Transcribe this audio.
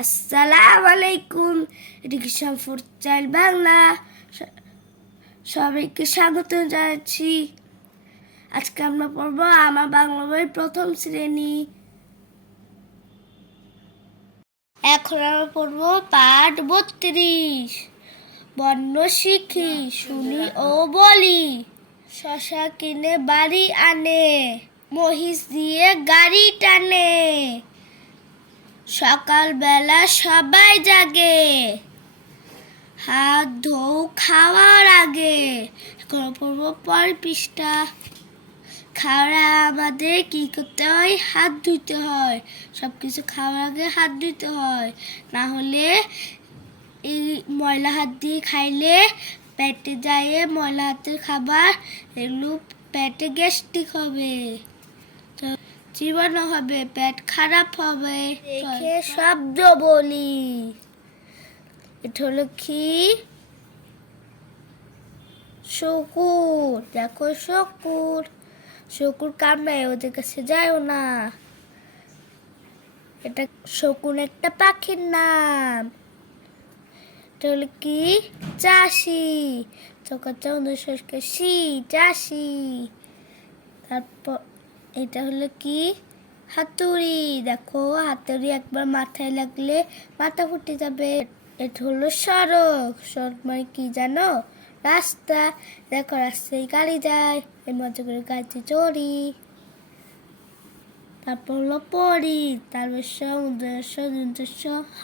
আসসালামু আলাইকুম এদিকে সম্পূর্ণ চাইল বাংলা? সবাইকে স্বাগত জানাচ্ছি। আজকে আমরা পড়ব আমার বাংলা বই প্রথম শ্রেণি। এখন আমরা পড়ব পাঠ বত্রিশ। বর্ণ শিখি, শুনি ও বলি। শশা কিনে বাড়ি আনে, মহিষ দিয়ে গাড়ি টানে। সকালবেলা সবাই জাগে। হাত ধৌ খাওয়ার আগে। পড়ব পর পৃষ্ঠা। খাওয়া আমাদের কি করতে হয়? হাত ধুইতে হয়। সব কিছু খাওয়ার আগে হাত ধুইতে হয়। না হলে এই ময়লা হাত দিয়ে খাইলে পেটে যায় ময়লা হাতের খাবার। এগুলো পেটে গ্যাস্ট্রিক হবে। তো জীবাণু হবে, পেট খারাপ হবে। দেখে শব্দ বলি। এটা হলো কি? শকুর। দেখো শকুর। শকুর কামড়ায়, ওদের কাছে যায়ও না। এটা শকুন একটা পাখির নাম। এটা হলো কি? চাষি। চকা চন্দ্রশস্কে শি চাষি। তারপর এটা হলো কি? হাতুড়ি। দেখো, হাতুড়ি একবার মাথায় লাগলে মাথা ফুটে যাবে। এটা হলো সড়ক। সড়ক মানে কি জানো? রাস্তা। দেখো, রাস্তায় গাড়ি যায়। এই মজা করে গাড়িতে চড়ি। তারপর হলো পরি তারপর সমুদ্র সমুদ্র হ